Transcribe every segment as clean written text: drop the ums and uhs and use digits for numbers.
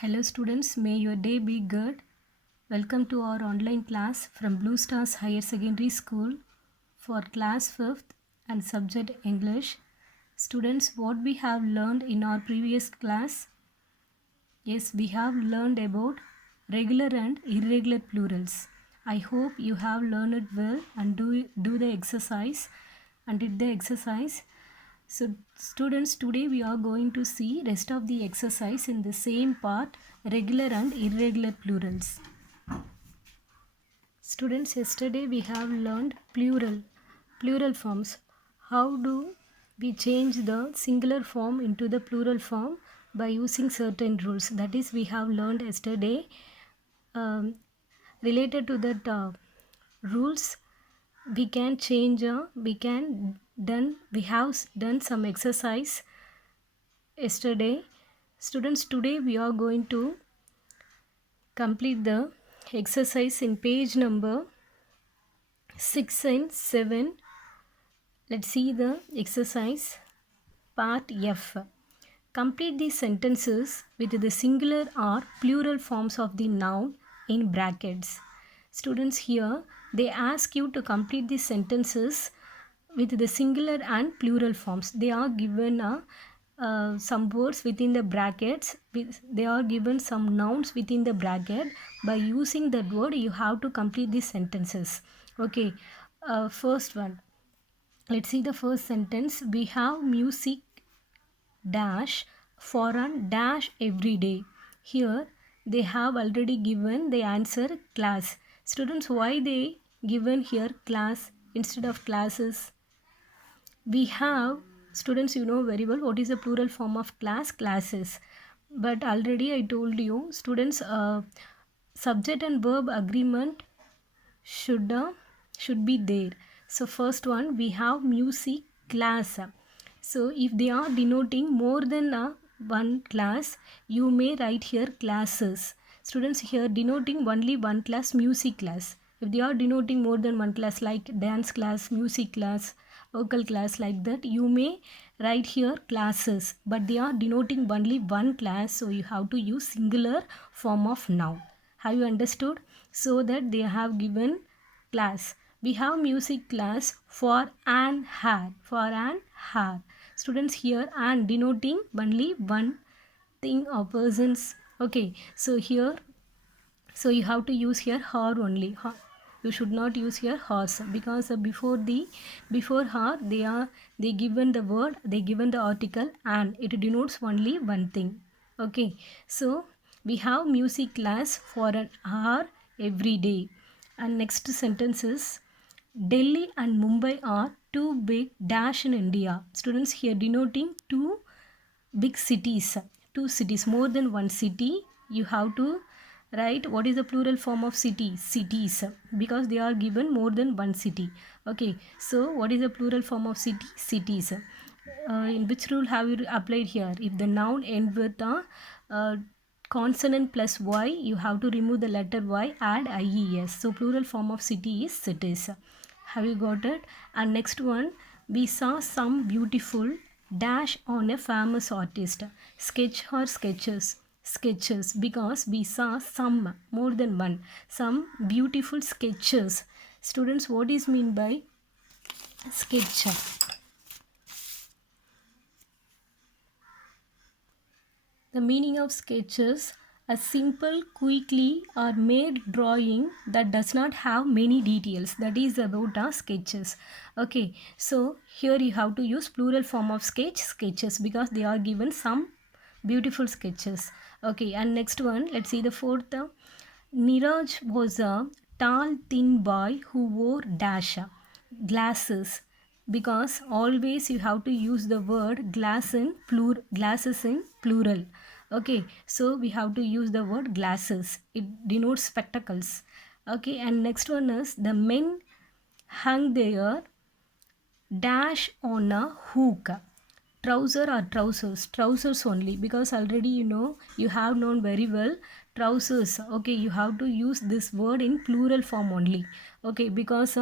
Hello students, may your day be good. Welcome to our online class from Blue Stars Higher Secondary School for class 5th and subject English. Students, what we have learned in our previous class? Yes, we have learned about regular and irregular plurals. I hope you have learned it well and do the exercise and did the exercise. So students, today we are going to see rest of the exercise in the same part, regular and irregular plurals. Students, yesterday we have learned plural forms. How do we change the singular form into the plural form? By using certain rules. That is, we have learned yesterday. Related to that rules, we can change. We have done some exercise yesterday. Students, today we are going to complete the exercise in page number 6 and 7. Let's see the exercise part F. Complete the sentences with the singular or plural forms of the noun in brackets. Students, here they ask you to complete the sentences with the singular and plural forms. They are given some words within the brackets. They are given some nouns within the bracket. By using that word, you have to complete the sentences. Okay, first one. Let's see the first sentence. We have music dash for an dash every day. Here they have already given the answer class. Students, why they given here class instead of classes? We have, students, you know very well what is the plural form of class? Classes. But already I told you, students, subject and verb agreement should be there. So first one, we have music class. So if they are denoting more than one class, you may write here classes. Students, here denoting only one class, music class. If they are denoting more than one class like dance class, music class, vocal class, like that, you may write here classes. But they are denoting only one class, so you have to use singular form of noun. Have you understood? So that they have given class. We have music class for an hour. For an hour. Students, here and denoting only one thing or persons. Okay. So here, so you have to use here her only. You should not use here horse, because before her they given the word, they given the article, and it denotes only one thing. Okay. So we have music class for an hour every day. And next sentence is Delhi and Mumbai are two big dash in India. Students, here denoting two big cities. Two cities, more than one city. You have to write what is the plural form of city? Cities, because they are given more than one city. Okay, so what is the plural form of city? Cities. In which rule have you applied here? If the noun end with a consonant plus y, you have to remove the letter y, add ies. So plural form of city is cities. Have you got it? And next one, we saw some beautiful dash on a famous artist. Sketch or sketches? Sketches, because we saw some, more than one, some beautiful sketches. Students, what is mean by sketch? The meaning of sketches: a simple, quickly or made drawing that does not have many details. That is about our sketches. Okay, so here you have to use plural form of sketches, because they are given some beautiful sketches. Okay, and next one, let's see the fourth. Niraj was a tall, thin boy who wore dash glasses, because always you have to use the word glasses in plural. Okay, so we have to use the word glasses. It denotes spectacles. Okay, and next one is the men hung their dash on a hook. Trouser or trousers only, because already you have known very well trousers. Okay, you have to use this word in plural form only. Okay, because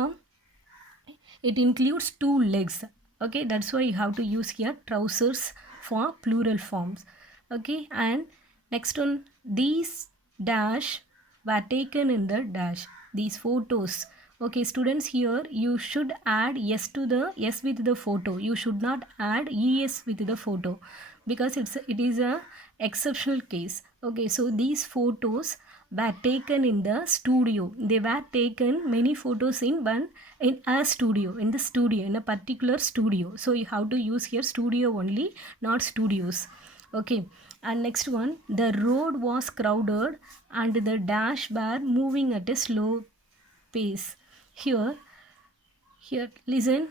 it includes two legs. Okay, that's why you have to use here trousers for plural forms. Okay, and Next one, these dash were taken in the dash. These photos. Okay, students, here you should add yes to the yes with the photo. You should not add es with the photo because it is a exceptional case. Okay, so these photos were taken in the studio. They were taken many photos in a studio, in the studio, in a particular studio. So you have to use here studio only, not studios. Okay, and next one, the road was crowded and the dash were moving at a slow pace. Here listen,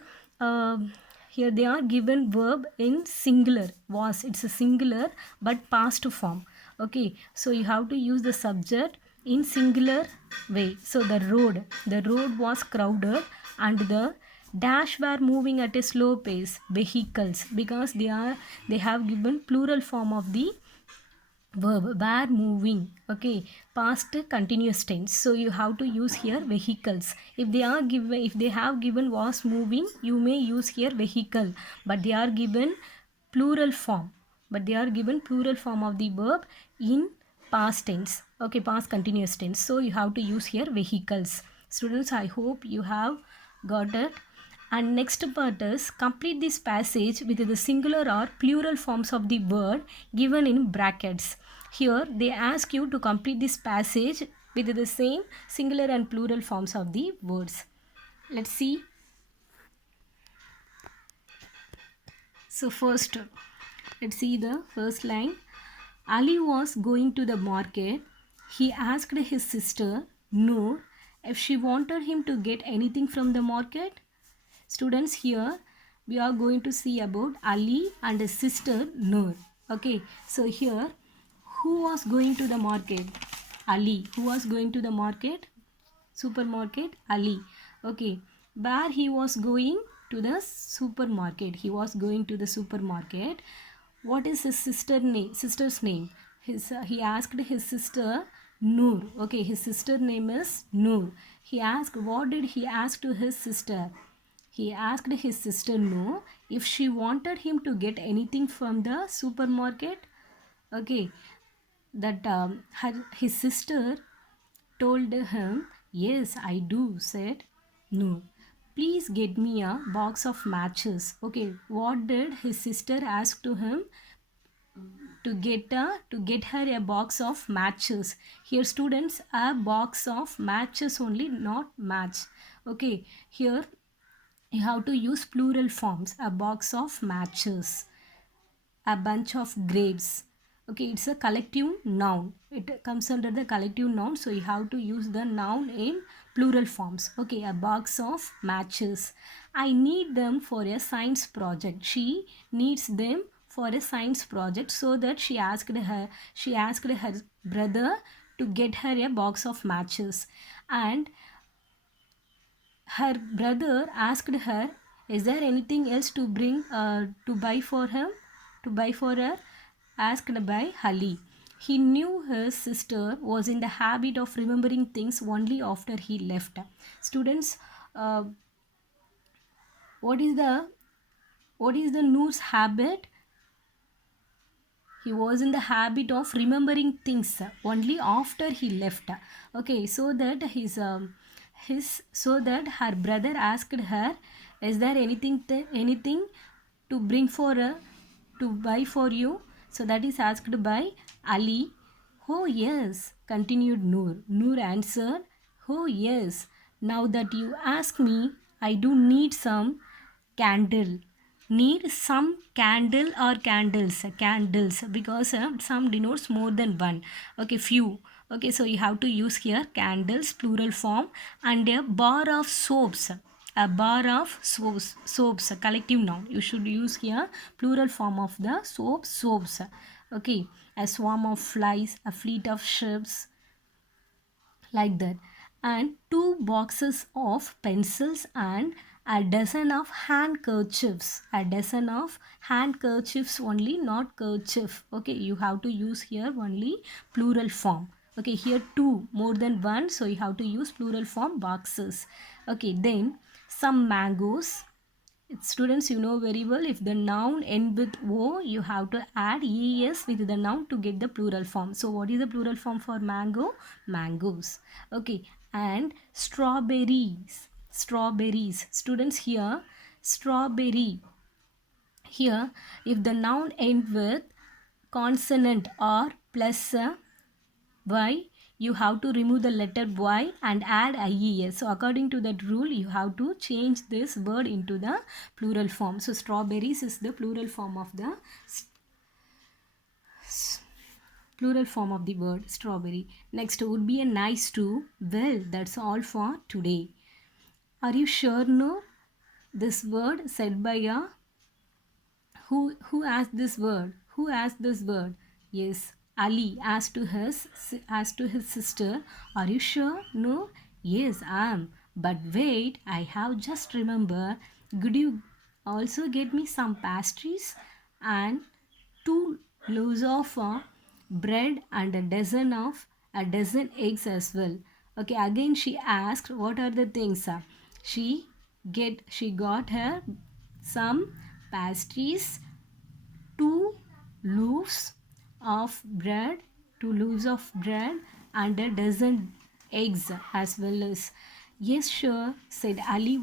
here they are given verb in singular. Was, it's a singular but past form. Okay, so you have to use the subject in singular way. So the road was crowded and the dash were moving at a slow pace, vehicles, because they have given plural form of the verb were moving. Okay, past continuous tense, so you have to use here vehicles. If they have given was moving, you may use here vehicle, but they are given plural form, of the verb in past tense. Okay, past continuous tense, so you have to use here vehicles. Students, I hope you have got it. And next part is complete this passage with the singular or plural forms of the word given in brackets. Here they ask you to complete this passage with the same singular and plural forms of the words. Let's see. So first, let's see the first line. Ali was going to the market. He asked his sister, Noor, if she wanted him to get anything from the market. Students, here we are going to see about Ali and his sister Noor. Okay, so here who was going to the market? Ali. Who was going to the market? Supermarket? Ali. Okay, where he was going? To the supermarket. He was going to the supermarket. What is his sister's name? He asked his sister Noor. Okay, his sister name is Noor. He asked, what did he ask to his sister? He asked his sister no if she wanted him to get anything from the supermarket. Okay, that his sister told him, yes, I do, said no. Please get me a box of matches. Okay, what did his sister ask to him? To get her a box of matches. Here students, a box of matches only, not match. Okay, here you have to use plural forms. A box of matches, a bunch of grapes. Okay, it's a collective noun. It comes under the collective noun, so you have to use the noun in plural forms. Okay, a box of matches. I need them for a science project. She needs them for a science project, so that she asked her brother to get her a box of matches. And her brother asked her, is there anything else to bring to buy for him? To buy for her? Asked by Ali. He knew his sister was in the habit of remembering things only after he left. Students, uh, what is the Noor's habit? He was in the habit of remembering things only after he left. Okay, so that so that her brother asked her, is there anything to bring for to buy for you? So that is asked by Ali. Oh yes, continued Noor answered, oh yes, now that you ask me, I do need some candle. Need some candle or candles, because some denotes more than one. Okay, few. Okay, so you have to use here candles plural form, and a bar of soaps. A bar of soaps, collective noun. You should use here plural form of the soaps. Okay, a swarm of flies, a fleet of ships, like that. And 2 boxes of pencils and a dozen of handkerchiefs. A dozen of handkerchiefs only, not kerchief. Okay, you have to use here only plural form. Okay, here 2, more than 1, so you have to use plural form boxes. Okay, then some mangoes, Students, you know very well, if the noun end with O, you have to add ES with the noun to get the plural form. So what is the plural form for mango? Mangoes. Okay. And strawberries. Strawberries. Students, here strawberry. Here, if the noun end with consonant or plus a Y, you have to remove the letter Y and add IES. So according to that rule, you have to change this word into the plural form. So strawberries is the plural form of the word strawberry. Next would be a nice to. Well, that's all for today. Are you sure, no? This word said by a who asked this word? Who asked this word? Yes, Ali asked to his sister, "Are you sure?" No. Yes, I am. But wait, I have just remembered. Could you also get me some pastries and 2 loaves of bread and a dozen eggs as well. Okay, again she asked, what are the things? She got her some pastries, 2 loaves of bread, 2 loaves of bread and a dozen eggs as well as. Yes, sure, said Ali.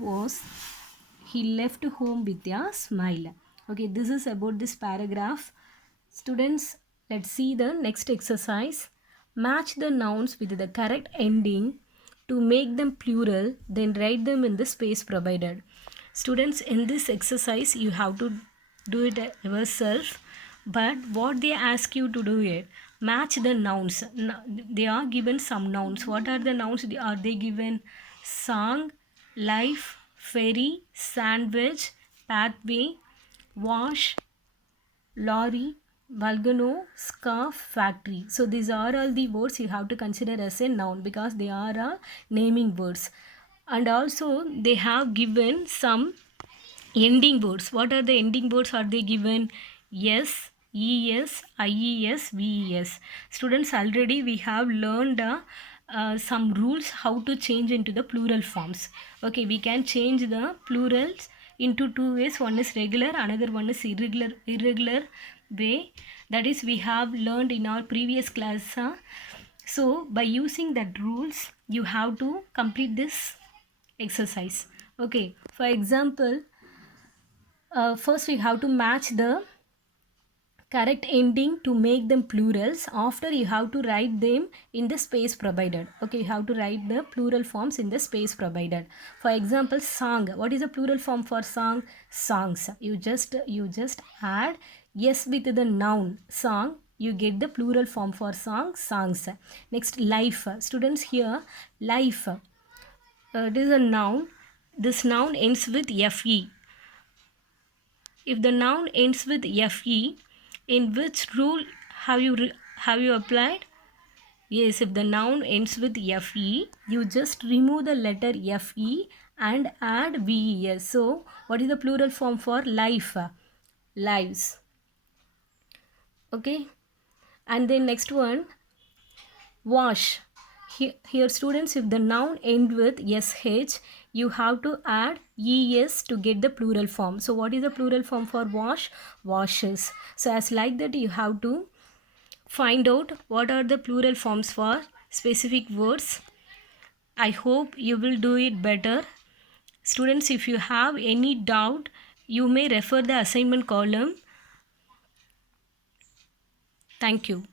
He left home with a smile. Okay, this is about this paragraph. Students, let's see the next exercise. Match the nouns with the correct ending to make them plural, then write them in the space provided. Students, in this exercise, you have to do it yourself, but what they ask you to do it, match the nouns. They are given some nouns. What are the nouns? Are they given? Song, life, ferry, sandwich, pathway, wash, lorry, volcano, scarf, factory. So these are all the words you have to consider as a noun because they are all naming words. And also they have given some ending words. What are the ending words? Are they given? Yes, ES, IES, VES. Students, already we have learned some rules how to change into the plural forms. Okay, we can change the plurals into 2 ways. One is regular, another one is irregular way. That is we have learned in our previous class. So by using that rules, you have to complete this exercise. Okay, for example, first we have to match the correct ending to make them plurals. After you have to write them in the space provided. Okay, you have to write the plural forms in the space provided. For example, song. What is the plural form for song? Songs. You just add yes with the noun song. You get the plural form for song, songs. Next, life. Students, here life. It is a noun. This noun ends with fe. If the noun ends with fe, in which rule have you applied? Yes, if the noun ends with fe, you just remove the letter fe and add ves. So, what is the plural form for life? Lives. Okay. And then next one, wash. Here students, if the noun end with sh, you have to add es to get the plural form. So what is the plural form for wash? Washes. So as like that, you have to find out what are the plural forms for specific words. I hope you will do it better. Students, if you have any doubt, you may refer the assignment column. Thank you.